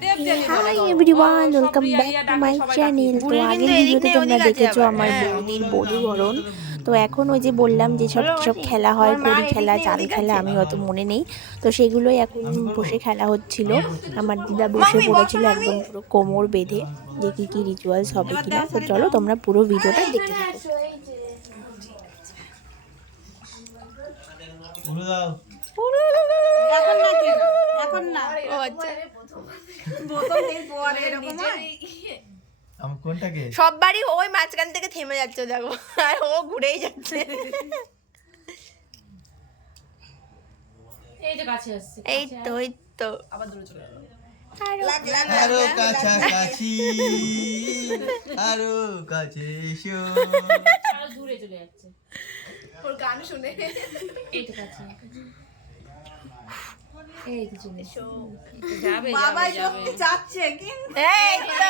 Hi everyone, welcome back to my channel. তো আগের ভিডিওতে তোমরা দেখেছো আমার বৌদির বধূবরণ। তো এখন ওই যে বললাম যে সব খেলা হয়, কড়ি খেলা, চাল খেলা, আমি অত মনে নেই। তো সেগুলোই এখন বসে খেলা হচ্ছিল। আমার দিদা বসে পড়েছিল একদম পুরো কোমর বেঁধে, যে কী কী রিচুয়ালস হবে কিনা। তো চলো তোমরা পুরো ভিডিওটা দেখতে থাকো। এখন না ও আচ্ছা সব বাড়ি ওই মাঝখান থেকে থেমে যাচ্ছে, দেখো, আর ও ঘুরেই যাচ্ছে। এই তো আবার দূরে চলে গেল। আরো কাছাকাছি, আরো কাছে এসো। আরো দূরে চলে যাচ্ছে ওর গান শুনে। এইটা কাছে এই তো চলে এসো। বাবা সত্যি যাচ্ছে কিন্তু এই তো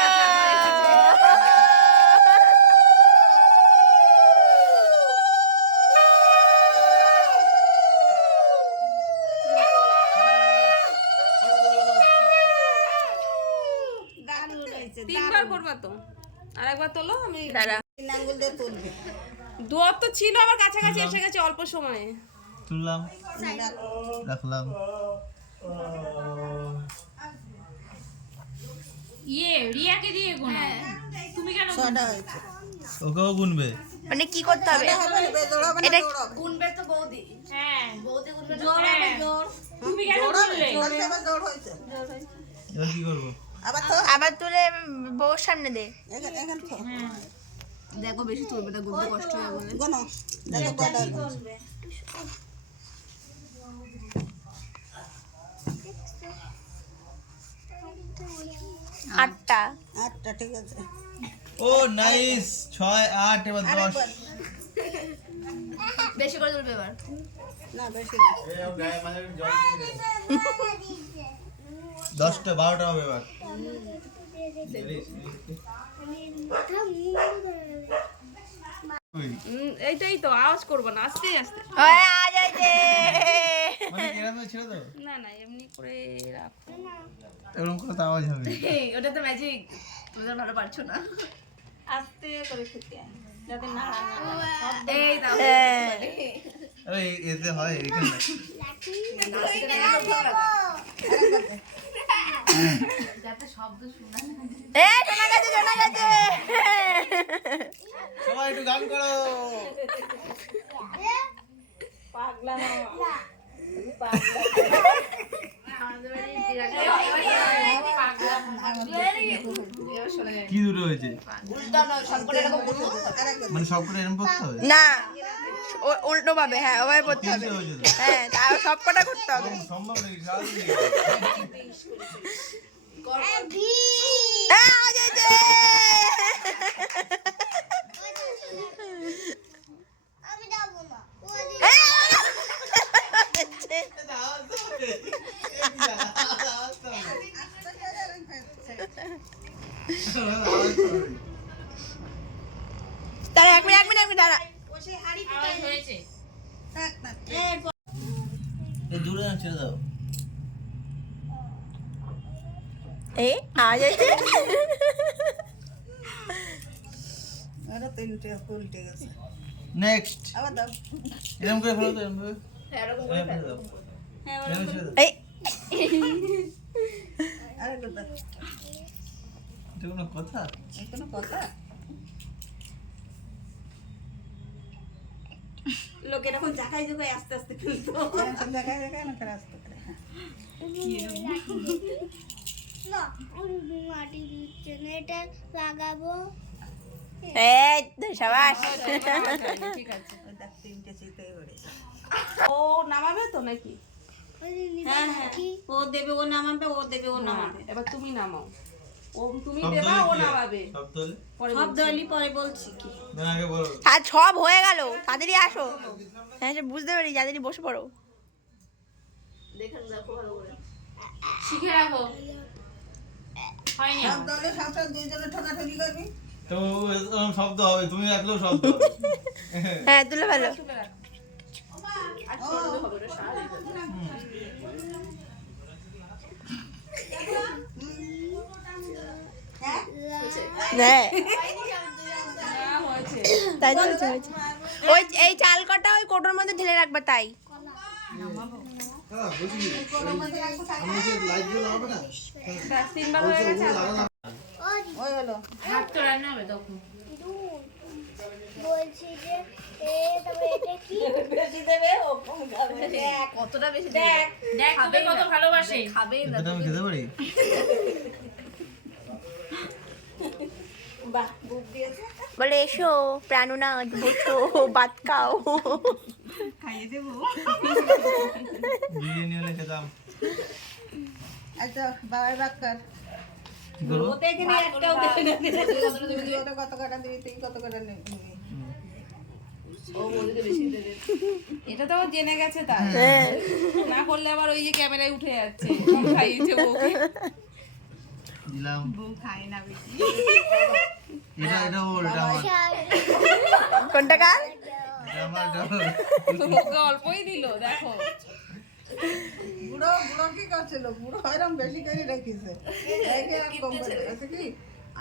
তিনবার করবা তো, আরেকবার তোলো। আমি আঙ্গুল দিয়ে তুলবে। দুয়ার তো ছিল, আবার কাছাকাছি এসে গেছে অল্প সময়ে। তুললাম, রাখলাম। রিয়াকে দিয়ে গোনা, তুমি কেন ছটা হয়েছে। ওকেও গুনবে। মানে কি করতে হবে এটা? গুনবে তো বৌদি। হ্যাঁ বৌদি গুনবে। জোর হবে, জোর। তুমি কেন বললে? জোর হয়েছে। এবার কি করবো? আবার তুলে বউর সামনে দে। দেখো বেশি তুলবে না, গুনতে কষ্ট হবে বলে। দেখো কয়টা আটটা। ঠিক আছে। ও নাইস, 6 8 এবার 10। বেশি করে তুলবে এবার। না বেশি 10টা 12টা হবে এবার। এইটাই তো, আওয়াজ করবো না, আস্তে আস্তে। ওই আ যাইছে। মানে এরকম ছিল তো, না না, এমনি করে রাখো। এরকম করে তো আওয়াজ হবে। ওটা তো ম্যাজিক, তুমি তো ভালো পারছো না। আস্তে করে খেতে আয় যাতে না এই দাও। আরে এতে হয় এখানে। যাতে শব্দ শোনা এ শোনা গেছে। সবাই একটু গান করো। পাগলা মামা কি দুটো হয়েছে? মানে সবকটা এরকম করতে হবে না, উল্টো ভাবে। হ্যাঁ ওভাবে পড়তে হবে। তিনটে হয়েছে তো। হ্যাঁ তাও সবকটা করতে হবে। সম্ভব নাকি সারাদিন? হ্যাঁ আ যাইছে। তারা এক মিনিট দাঁড়া। আওয়াজ হয়েছে। এই দূরে না ছেড়ে দাও। এই আ যাইছে। নেক্সট এরকম করে ফেলো তো, এরকম করে। এরকম এরকম ফেলে দাও। এরকম ছেড়ে দাও। এই এটা কোনো কথা? লোকের এখন জায়গায় জায়গায় আস্তে আস্তে ফেলতো। এই তো সাবাস। ঠিক আছে। ও নামাবে তো নাকি? হ্যাঁ ও দেবে, ও নামাবে, ও দেবে, ও নামাবে। এবার তুমি নামাও। ও তুমি শব্দ দেবা, ও হলে কি হয়? নামাবে। শব্দ হলে? পরে সব দলি পরে বলছি কি। না, আগে বলো। আর সব হয়ে গেল, তাড়াতাড়ি আসো। হ্যাঁ সে বুঝতে পারি, তাড়াতাড়ি বসে পড়ো। দেখো ভালো করে। শিখে রাখো। হয়নি আমার। তো এরকম শব্দ হবে, তুমি একদম শব্দ হবে। হ্যাঁ তুলে ফেলো। আর ছোট হবে, ওটা সারা হয়ে যাবে। হ্যাঁ হয়েছে তাই তো হয়েছে। ওই এই চাল কটা ওই কোটোর মধ্যে ঢেলে রাখবা তাই। ব্যাস, 3 বার হয়ে গেছে ভাত তো রান্না হবে তখন। বলছি যে তবে এটা কি কতটা বেশি দেখ দেখ তোকে কত ভালোবাসে। এটা আমি খেতে পারি? বলে এসো প্রাণনা বসো ভাত খাও। বিরিয়ানি হলে খেতাম। আচ্ছা বাবার বাদ কর। কি করবো? কত কাটা দিবি তুই কত কাটা নিবি? এটা তো ও জেনে গেছে তাই না করলে আবার ওই যে ক্যামেরায় উঠে যাচ্ছে কম খাইয়েছে ওকে দিলাম। খাই না বেশি। এটা ওর, এটা আমার। কোনটা কার? এটা আমার, এটা ওর। ওকে অল্পই দিল দেখো বুড়ো বুড়ো কি করছিল? বুড়ো এরকম বেশি করে রেখেছে। রেখে আর কম করে রেখেছে কি?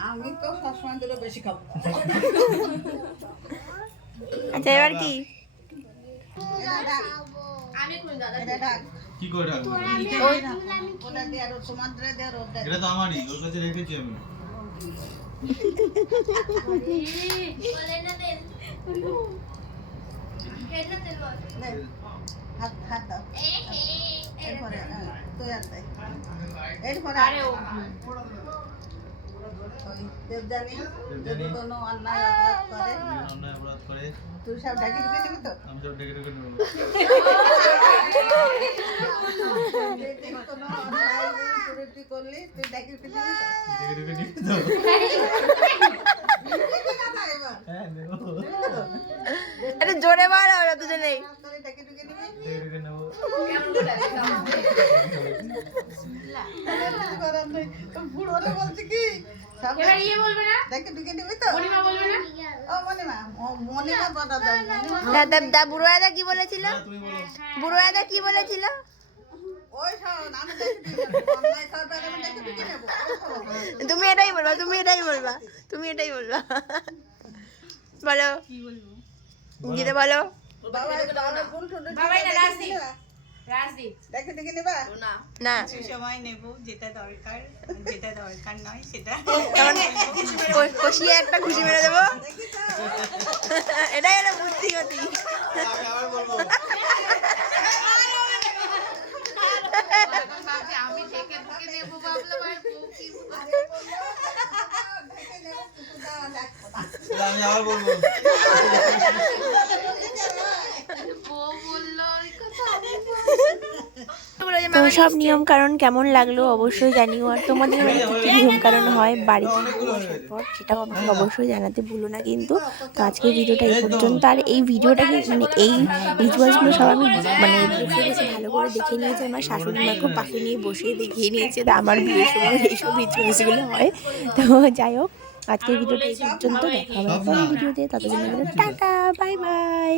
আমি তো সবসময় দিলে বেশি খাবো। আচ্ছা এবার কি? এটা ডাক। কি করে রাখবো? ওটা দিয়ে আর সমুদ্রে দিয়ে আর ওটা এটা তো আমারই, ওর কাছে রেখেছি আমি। বলে না তেল কেন তেল বল নে, হাত হাত দাও। এ হে এরপরে তুই আর দে। এরপরে আরে ও ওই দেবযানী যদি কোনো অন্যায় অপরাধ করে অন্যায় অপরাধ করে তুই সব ডাকি ঢুকে দিবি তো? আমি সব ডেকে ডেকে নেবো। যদি কোনো অন্যায় ত্রুটি করলি তুই ডাকি ঢুকে দিবি তো? ডেকে ডেকে নিবি তো? দিবি না এবার? হ্যাঁ, নেবো। আরে জোরে বলো ওরা দুজনেই। তোরে ডাকি ঢুকে দিবি? ডেকে ডেকে নেবো। কিছু করার নেই। তো বুড়োরে বলছি কি সব এবার ইয়ে বলবে না, ডাকি ঢুকে দিবি তো? মনিমা বলবে না। ও মনিমা মনিমা বড় দাও মনিমা দা বুড়ো দাদা কি বলেছিল? না, তুমি বলো। বুড়ো দাদা কি বলেছিল? ওই সব আমি ডাকি ঢুকে নেবো অন্যায় করবে আমি ডাকি ঢুকে নেবো ওই সব তুমি এটাই বলবা, তুমি এটাই বলবা, তুমি এটাই বলবা। বলো কি বলবো? গিয়ে বলো। বাবা বাবা কোন ছোট বাবাই না, রাজদীপ। রাজদীপ ডাকি ঢুকে নিবা না সময় নেব যেটা দরকার যেটা দরকার নয় সেটা কষিয়ে একটা খুশি মেরে দেবো। এটাই হলো বুদ্ধিমতী। আমি আবার বলবো। আমি থেকে ঢুকে নেব ভাবলাম আর বউ কি আমি আবার বলবো। বউ বললো ওই কথা তো সব নিয়ম কারণ কেমন লাগলো অবশ্যই জানিও, আর তোমাদের বাড়িতে কি নিয়ম কারণ হয় বাড়িতে আসার পর সেটাও আমাকে অবশ্যই জানাতে ভুলো না কিন্তু। তো আজকের ভিডিওটা এই পর্যন্ত, আর এই ভিডিওটাকে মানে এই রিচুয়ালসগুলো সব আমি মানে বসে বসে ভালো করে দেখে নিয়েছি, আমার শাশুড়ি মাকে পাশে নিয়ে বসে দেখিয়ে নিয়েছে তো আমার বিয়ের সময় এইসব রিচুয়ালসগুলো হয়। তো যাই হোক আজকের ভিডিওটা এই পর্যন্ত, দেখা হবে পরের ভিডিওতে, ততদিন টাটা বাই বাই।